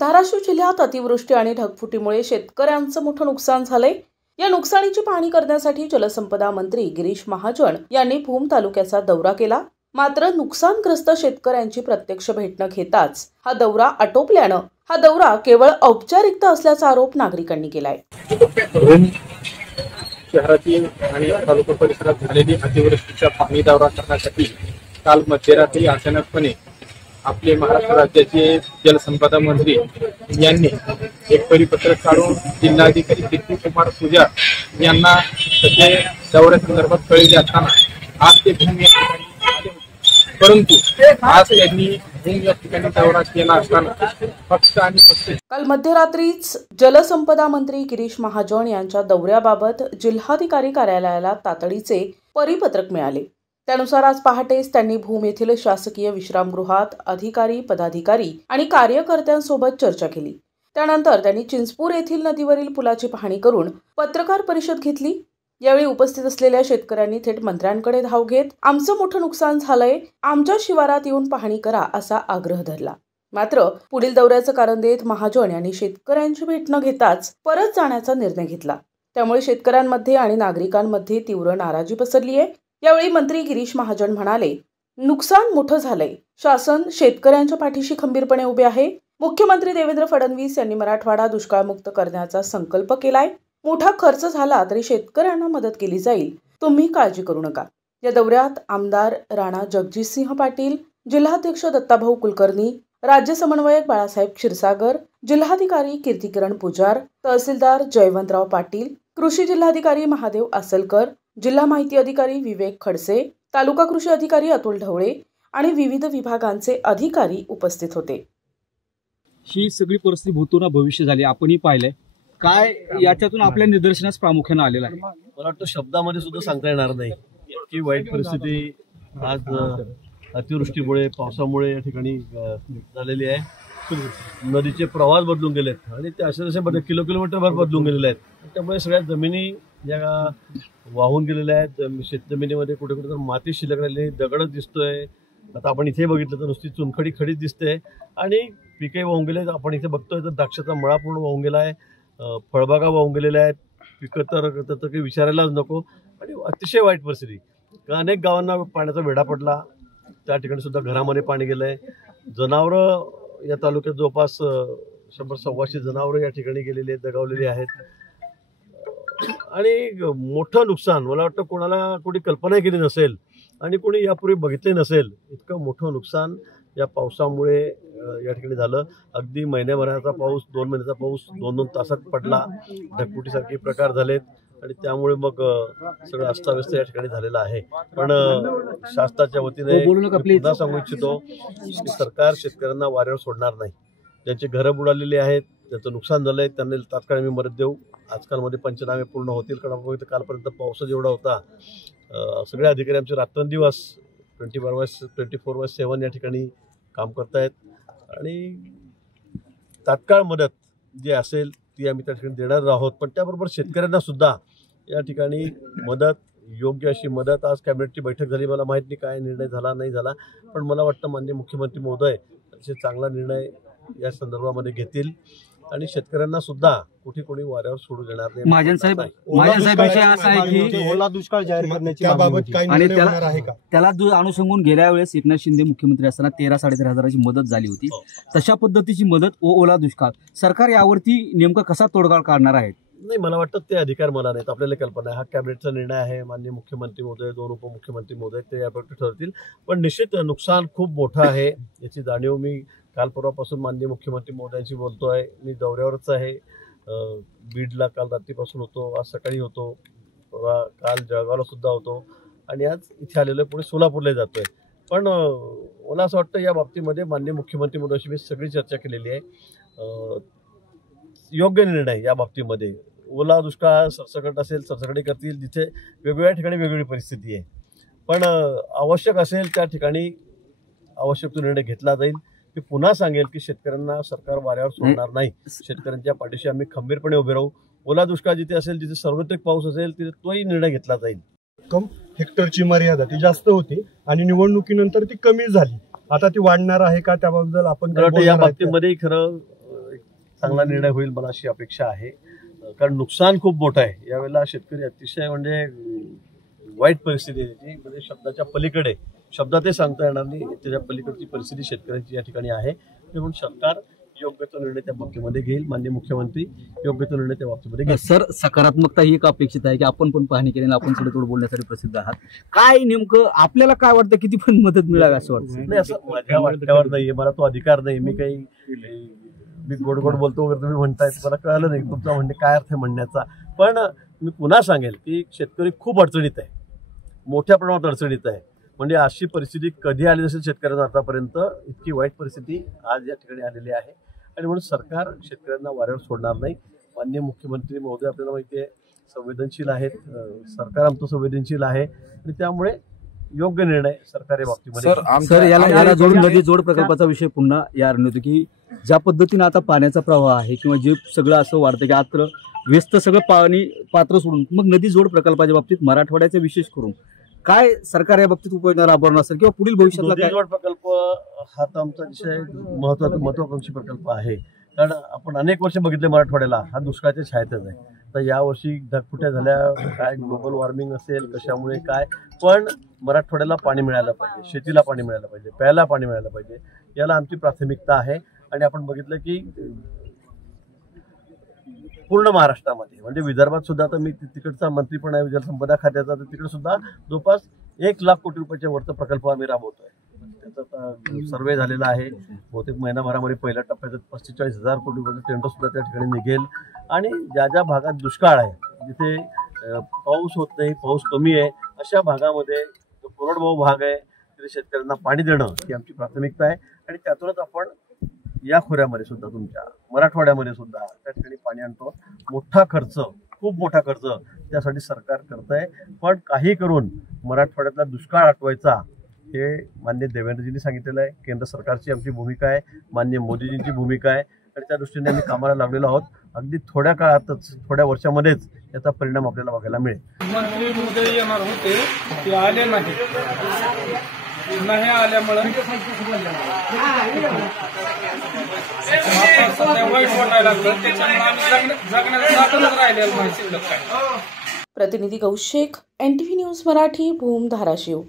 धाराशिव जिल्ह्यात अतिवृष्टी आणि ढगफुटीमुळे शेतकऱ्यांचं मोठं नुकसान झालंय। या नुकसानीची पाहणी करण्यासाठी जलसंपदा मंत्री गिरीश महाजन यांनी भूम तालुक्याचा दौरा केला। मात्र नुकसानग्रस्त शेतकऱ्यांची प्रत्यक्ष भेट न घेताच हा दौरा आटोपल्यानं हा दौरा केवळ औपचारिकता असल्याचा आरोप नागरिकांनी केलाय। शहरातील आणि तालुका परिसरात झालेली अतिवृष्टीचा पाहणी दौरा करण्यासाठी काल मध्यरात्री अचानकपणे आपले महाराष्ट्र राज्याचे जलसंपदा मंत्री यांनी एक परिपत्रक काढून जिल्हाधिकारी दीपू कुमार पुजारी यांना सध्या दौऱ्यासंदर्भात कळविले असताना आज ते भूम या ठिकाणी आले होते। परंतु आज त्यांनी भूम या ठिकाणी दौरा केला असताना फक्त काल मध्यरात्रीच जलसंपदा मंत्री गिरीश महाजन यांच्या दौऱ्याबाबत जिल्हाधिकारी कार्यालयाला तातडीचे परिपत्रक मिळाले। त्यानुसार आज पहाटेच त्यांनी भूम येथील शासकीय विश्रामगृहात अधिकारी, पदाधिकारी आणि कार्यकर्त्यांसोबत चर्चा केली। त्यानंतर त्यांनी चिंचपूर येथील नदीवरील पुलाची पाहणी करून पत्रकार परिषद घेतली। यावेळी उपस्थित असलेल्या शेतकऱ्यांनी थेट मंत्र्यांकडे धाव घेत आमचं मोठं नुकसान झालंय, आमच्या शिवारात येऊन पाहणी करा असा आग्रह धरला। मात्र पुढील दौऱ्याचं कारण देत महाजन यांनी शेतकऱ्यांची भेट न घेताच परत जाण्याचा निर्णय घेतला। त्यामुळे शेतकऱ्यांमध्ये आणि नागरिकांमध्ये तीव्र नाराजी पसरली आहे। यावेळी मंत्री गिरीश महाजन म्हणाले, नुकसान मोठं झालंय, शासन शेतकऱ्यांच्या पाठीशी खंबीरपणे उभे आहे। मुख्यमंत्री देवेंद्र फडणवीस यांनी मराठवाडा दुष्काळमुक्त करण्याचा संकल्प केलाय। मोठा खर्च झाला तरी शेतकऱ्यांना मदत केली जाईल, तुम्ही काळजी करू नका। या दौऱ्यात आमदार राणा जगजितसिंह पाटील, जिल्हाध्यक्ष दत्ताभाऊ कुलकर्णी, राज्य समन्वयक बाळासाहेब क्षीरसागर, जिल्हाधिकारी कीर्तिकिरण पुजार, तहसीलदार जयवंतराव पाटील, कृषी जिल्हाधिकारी महादेव आसलकर, जिल्हा माहिती अधिकारी विवेक खडसे, तालुका कृषी अधिकारी अतुल ढवळे आणि विविध विभागांचे अधिकारी उपस्थित होते। ही सगळी परिस्थिती भूतपूर्व भविष्य झाली, आपणही पाहिलंय। काय याच्यातून आपल्या निदर्शनास प्रामुख्याने आलेला आहे? मला वाटतं शब्दामध्ये सुद्धा सांगता येणार नाही की वाईट परिस्थिती आज अतिवृष्टीमुळे, पावसामुळे या ठिकाणी झालेली आहे। नदीचे प्रवाह बदलून गेलेत आणि ते असे किलोमीटरभर बदलून गेलेले आहेत। त्यामुळे सगळ्या जमिनी या वाहून गेलेल्या आहेत। शेतजमिनीमध्ये कुठे कुठे तर माती शिल्लक राहिली, दगडच दिसतोय। आता आपण इथे बघितलं तर नुसती चुनखडी खडीच दिसते आणि पिके वाहून गेले। आपण इथे बघतोय तर द्राक्षाचा मळा पूर्ण वाहून गेला आहे, फळबागा वाहून गेलेल्या आहेत, पिकं तर काही विचारायलाच नको। आणि अतिशय वाईट परिस्थिती, अनेक गावांना पाण्याचा वेढा पडला, त्या ठिकाणी सुद्धा घरामध्ये पाणी गेलंय। जनावरं या तालुक्यात जवळपास 100-125 जनावरं या ठिकाणी गेलेली आहेत, दगावलेली आहेत आणि मोठं नुकसान मला वाटतं कोणी कल्पना केली नसेल आणि कोणी यापूर्वी बघितले नसेल, इतकं मोठं नुकसान या पावसामुळे या ठिकाणी झालं। अगदी महिन्याभराचा पाऊस, 2 महिन्याचा पाऊस 2-2 तासात पडला, ढगफुटीसारखे प्रकार झालेत आणि त्यामुळे मग सगळं अस्ताव्यस्त या ठिकाणी झालेलं आहे। पण शासनाच्या वतीने पुन्हा सांगू इच्छितो की सरकार शेतकऱ्यांना वाऱ्यावर सोडणार नाही। ज्यांची घरं बुडालेली आहेत, ज्यांचं नुकसान झालंय, त्यांना तात्काळ आम्ही मदत देऊ। आजकालमध्ये पंचनामे पूर्ण होतील, कारण कालपर्यंत पाऊसच एवढा होता। सगळे अधिकारी आमचे रात्रंदिवस 24/7 या ठिकाणी काम करतायत आणि तात्काळ मदत जी असेल ती आम्ही त्या ठिकाणी देणार आहोत। पण त्याबरोबर शेतकऱ्यांना सुद्धा या ठिकाणी मदत, योग्य अशी मदत। आज कॅबिनेटची बैठक झाली, मला माहीत नाही काय निर्णय झाला नाही झाला, पण मला वाटतं माननीय मुख्यमंत्री महोदय अतिशय चांगला निर्णय या संदर्भामध्ये घेतील आणि शेतकऱ्यांना सुद्धा कोणी वाऱ्यावर सोडू देणार नाही। महाजन साहेब विषय असा आहे की ओला दुष्काळ जाहीर करण्याची बाबत काही निर्णय होणार आहे का? त्याला अनुसंगून गेल्या वेळेस एकनाथ शिंदे मुख्यमंत्री असताना 13-13.5 हजाराची मदत झाली होती। तशा पद्धतीची मदत ओला दुष्काळ सरकार यावरती नेमका कसा तोडगा काढणार आहे? नाही, मला वाटतं ते अधिकार मला नाहीत, आपल्याला कल्पना आहे। हा कॅबिनेटचा निर्णय आहे, माननीय मुख्यमंत्री महोदय, 2 उपमुख्यमंत्री महोदय ते याबाबत ठरवतील। पण निश्चित नुकसान खूप मोठं आहे याची जाणीव मी काल परवापासून माननीय मुख्यमंत्री महोदयांशी बोलतोय। मी दौऱ्यावरच आहे, बीडला काल रात्रीपासून होतो, आज सकाळी होतो, काल जळगावला सुद्धा होतो आणि आज इथे आलेलो पुढे सोलापूरला जातोय। पण मला असं वाटतं या बाबतीमध्ये माननीय मुख्यमंत्री महोदयांशी मी सगळी चर्चा केलेली आहे। योग्य निर्णय या बाबतीमध्ये, ओला दुष्काळ सरसकट असेल सरसकटी करतील, जिथे वेगवेगळ्या ठिकाणी वेगवेगळी परिस्थिती आहे, पण आवश्यक असेल त्या ठिकाणी आवश्यक तो निर्णय घेतला जाईल। मी पुन्हा सांगेल की शेतकऱ्यांना सरकार वाऱ्यावर सोडणार नाही, शेतकऱ्यांच्या पाठीशी आम्ही खंबीरपणे उभे राहू। ओला दुष्काळ जिथे असेल, जिथे सार्वत्रिक पाऊस असेल, तिथे तोही निर्णय घेतला जाईल। हेक्टरची मर्यादा ती जास्त होती आणि निवडणुकीनंतर ती कमी झाली, आता ती वाढणार आहे का त्याबद्दल आपण या बाबतीमध्ये खरं चांगला निर्णय होईल मला अशी अपेक्षा आहे, कारण नुकसान खूप मोठं आहे यावेळेला. शेतकरी अतिशय म्हणजे वाईट परिस्थिती आहे, म्हणजे शब्दाच्या पलीकडे, शब्दातही सांगता येणार नाही त्याच्या पलीकडची परिस्थिती शेतकऱ्यांची या ठिकाणी आहे. म्हणून सरकार योग्य तो निर्णय त्या बाबतीमध्ये घेईल, माननीय मुख्यमंत्री योग्य तो निर्णय त्या बाबतीमध्ये घेईल. सर, सकारात्मकता ही एक अपेक्षित आहे की आपण पण पाहणी केली आणि आपण थोडं बोलण्यासाठी प्रसिद्ध आहात. काय नेमकं आपल्याला काय वाटतं, किती पण मदत मिळावी असं वाटतं? नाही, असं माझ्या वाटण्यावर नाहीये, मला तो अधिकार नाही. मी गोड गोड बोलतो वगैरे तुम्ही म्हणताय, मला कळलं नाही तुमचा म्हणणे काय अर्थ आहे म्हणण्याचा. पण मी पुन्हा सांगेल की शेतकरी खूप अडचणीत आहे, मोठ्या प्रमाणात अडचणीत आहे. म्हणजे अशी परिस्थिती कधी आली नसेल शेतकऱ्यांना आतापर्यंत, इतकी वाईट परिस्थिती आज या ठिकाणी आलेली आहे. आणि म्हणून सरकार शेतकऱ्यांना वाऱ्यावर सोडणार नाही. माननीय मुख्यमंत्री महोदय आपल्याला माहिती आहे संवेदनशील आहेत, सरकार आमचं संवेदनशील आहे आणि त्यामुळे योग्य निर्णय सरकार या बाबतीमध्ये. सर, याला जोडून नदी जोड प्रकल्पाचा विषय पुन्हा या होतो की ज्या पद्धतीने आता पाण्याचा प्रवाह आहे किंवा जे सगळं असं वाढतं की आता व्यस्त सगळं पाणी पात्र सोडून मग नदी जोड प्रकल्पाच्या बाबतीत मराठवाड्याचा विशेष करून काय सरकार या बाबतीत उपाययोजना राबवणार असेल किंवा पुढील भविष्यातला नदी जोड प्रकल्प हा तर आमचा विषय महत्वाकांक्षी प्रकल्प आहे. कारण आपण अनेक वर्ष बघितले मराठवाड्याला हा दुष्काळाच्या छायेतच आहे. तर यावर्षी ढगफुट्या झाल्या, काय ग्लोबल वॉर्मिंग असेल कशामुळे काय, पण मराठवाड्याला पाणी मिळालं पाहिजे, शेतीला पाणी मिळालं पाहिजे, प्यायला पाणी मिळालं पाहिजे, याला आमची प्राथमिकता आहे. आणि आपण बघितलं की पूर्ण महाराष्ट्रामध्ये म्हणजे विदर्भात सुद्धा, आता मी तिकडचा मंत्री पण आहे जलसंपदा खात्याचा, तर तिकडे सुद्धा जवळपास 1,00,000 कोटी रुपयाच्या वरचा प्रकल्प आम्ही राबवतोय. त्याचा सर्वे झालेला आहे. बहुतेक महिनाभरामध्ये पहिल्या टप्प्यात 45,000 कोटी रुपयाचं टेंडर सुद्धा त्या ठिकाणी निघेल. आणि ज्या ज्या भागात दुष्काळ आहे, जिथे पाऊस होत नाही, पाऊस कमी आहे, अशा भागामध्ये जो कोरडवाहू भाग आहे तिथे शेतकऱ्यांना पाणी देणं ही आमची प्राथमिकता आहे. आणि त्यातूनच आपण या खोऱ्यामध्ये सुद्धा, तुमच्या मराठवाड्यामध्ये सुद्धा त्या ठिकाणी पाणी आणतो. मोठा खर्च, खूप मोठा खर्च त्यासाठी सरकार करत आहे. पण काही करून मराठवाड्यातला दुष्काळ हटवायचा हे माननीय देवेंद्रजींनी सांगितलेलं आहे. केंद्र सरकारची आमची भूमिका आहे, माननीय मोदीजींची भूमिका आहे आणि त्या दृष्टीने आम्ही कामाला लागलेलो आहोत. अगदी थोड्या काळातच, थोड्या वर्षामध्येच याचा परिणाम आपल्याला बघायला मिळेल. मंत्री महोदय येणार होते, ते आले नाही आल्यामुळे वाईट वाटायला लागलं. त्याच्यामुळे आम्ही जगण्यात राहिलेलं माहिती. प्रतिनिधी गौशेख, NTV न्यूज मराठी, भूम, धाराशिव.